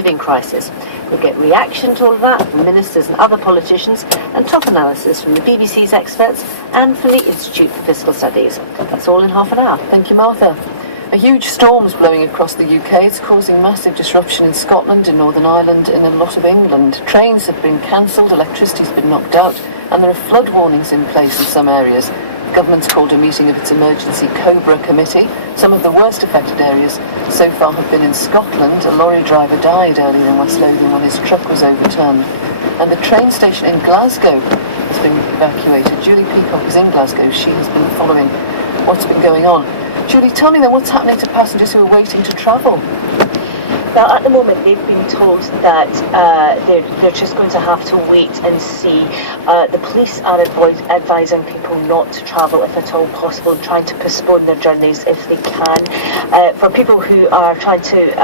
living crisis. We'll get reaction to all of that from ministers and other politicians, and top analysis from the BBC's experts and from the Institute for Fiscal Studies. That's all in half an hour. Thank you, Martha. A huge storm is blowing across the UK. It's causing massive disruption in Scotland, in Northern Ireland, and in a lot of England. Trains have been cancelled, electricity's been knocked out, and there are flood warnings in place in some areas. The government's called a meeting of its emergency COBRA committee. Some of the worst affected areas so far have been in Scotland. A lorry driver died earlier in West Lothian when his truck was overturned. And the train station in Glasgow has been evacuated. Julie Peacock is in Glasgow. She has been following what's been going on. Julie, tell me then what's happening to passengers who are waiting to travel? Well, at the moment, they've been told that they're just going to have to wait and see. The police are advising people not to travel if at all possible and trying to postpone their journeys if they can. For people who are trying to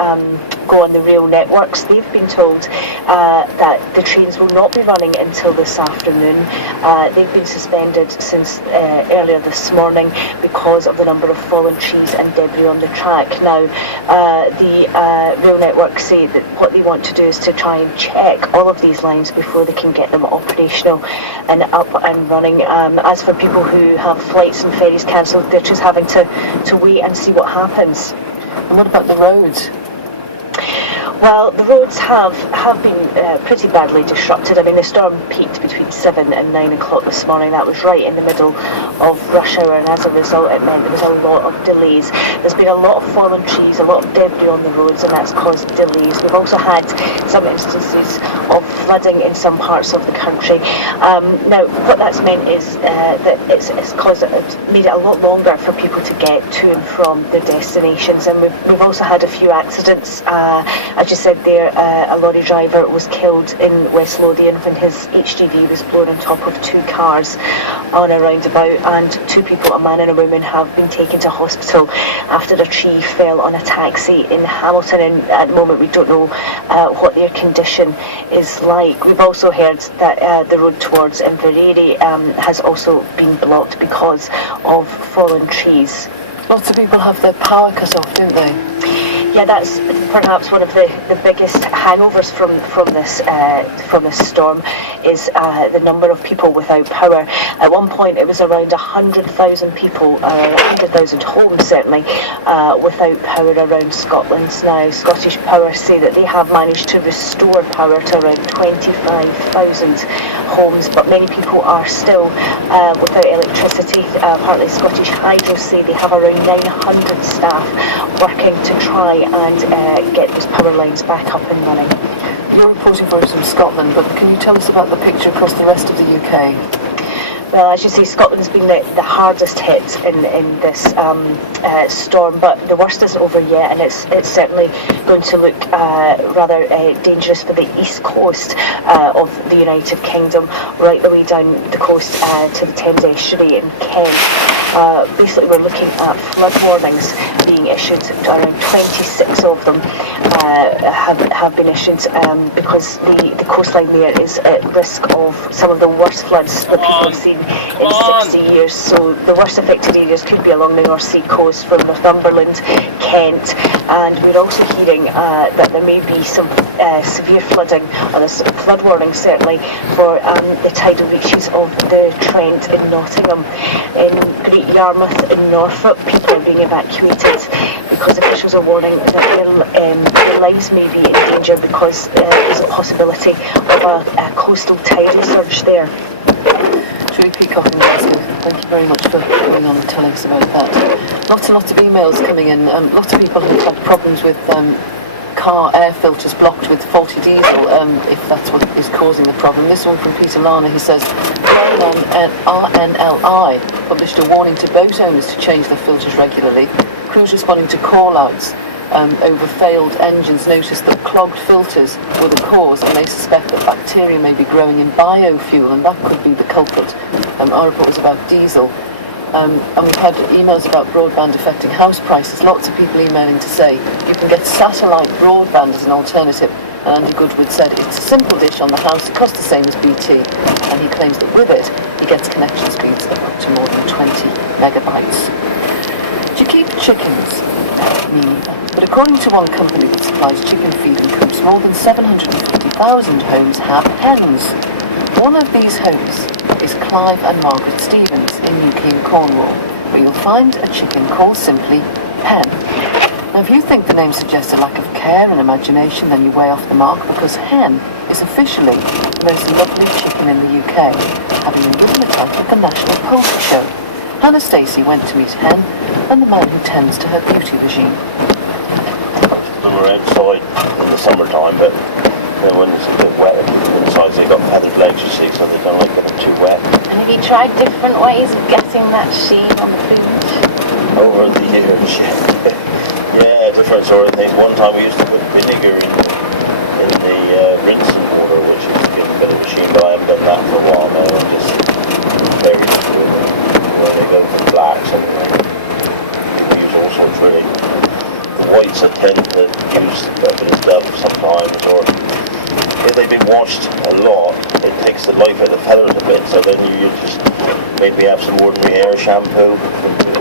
go on the rail networks, they've been told that the trains will not be running until this afternoon. They've been suspended since earlier this morning because of the number of fallen trees and debris on the track. Now, the rail networks say that what they want to do is to try and check all of these lines before they can get them operational and up and running. As for people who have flights and ferries cancelled, they're just having to wait and see what happens. And what about the roads? Well, the roads have been pretty badly disrupted. I mean, the storm peaked between 7 and 9 o'clock this morning. That was right in the middle of rush hour, and as a result, it meant there was a lot of delays. There's been a lot of fallen trees, a lot of debris on the roads, and that's caused delays. We've also had some instances of flooding in some parts of the country. Now, what that's meant is that it's made it a lot longer for people to get to and from their destinations, and we've also had a few accidents. As you said there, a lorry driver was killed in West Lothian when his HGV was blown on top of two cars on a roundabout, and two people, a man and a woman, have been taken to hospital after a tree fell on a taxi in Hamilton, and at the moment we don't know what their condition is like. We've also heard that the road towards Inverary has also been blocked because of fallen trees. Lots of people have their power cut off, didn't they? Yeah, that's perhaps one of the biggest hangovers from this storm is the number of people without power. At one point, it was around 100,000 people, 100,000 homes certainly, without power around Scotland. Now, Scottish Power say that they have managed to restore power to around 25,000 homes, but many people are still without electricity. Partly Scottish Hydro say they have around 900 staff working to try and get those power lines back up and running. You're reporting for us from Scotland, but can you tell us about the picture across the rest of the UK? Well, as you say, Scotland's been the hardest hit in this storm, but the worst isn't over yet, and it's certainly going to look rather dangerous for the east coast of the United Kingdom, right the way down the coast to the Thames Estuary in Kent. Basically, we're looking at flood warnings being issued. Around 26 of them have been issued because the coastline there is at risk of some of the worst floods that people have seen in 60 years. So the worst affected areas could be along the North Sea coast from Northumberland, Kent, and we're also hearing that there may be some severe flooding, or there's flood warning certainly, for the tidal reaches of the Trent in Nottingham. In Great Yarmouth in Norfolk, people are being evacuated because officials are warning that their lives may be in danger because there's a possibility of a coastal tidal surge there. Julie Peacock in Glasgow, thank you very much for coming on and telling us about that. Lots and lots of emails coming in. Lots of people have had problems with car air filters blocked with faulty diesel, if that's what is causing the problem. This one from Peter Lana, he says, RNLI published a warning to boat owners to change their filters regularly. Crews responding to call-outs over failed engines noticed that clogged filters were the cause, and they suspect that bacteria may be growing in biofuel, and that could be the culprit. Our report was about diesel. And we've had emails about broadband affecting house prices. Lots of people emailing to say you can get satellite broadband as an alternative. And Andy Goodwood said it's a simple dish on the house, it costs the same as BT. And he claims that with it, he gets connection speeds of up to more than 20 megabytes. Do you keep chickens? Me neither. But according to one company that supplies chicken feed and coops more than 750,000 homes have hens. One of these homes is Clive and Margaret Stevens in Newquay, Cornwall, where you'll find a chicken called simply Hen. Now, if you think the name suggests a lack of care and imagination, then you're way off the mark, because Hen is officially the most lovely chicken in the UK, having been given the title of the National Poultry Show. Hannah Stacey went to meet Hen and the man who tends to her beauty regime. When we're outside in the summertime, but when it's a bit wet inside, they've got feathered legs, you see, so they don't like getting too wet. And have you tried different ways of getting that sheen on the food? Over the years, yeah, different sort of things. One time we used to put vinegar in the rinsing water, which used to give a bit of a sheen, but I haven't done that for a while now. I'm just very good when they go from blacks and we use all sorts really. The whites I tend to use a bit of stuff sometimes, or if they've been washed a lot, it takes the life out of the feathers a bit, so then you just maybe have some ordinary hair shampoo and do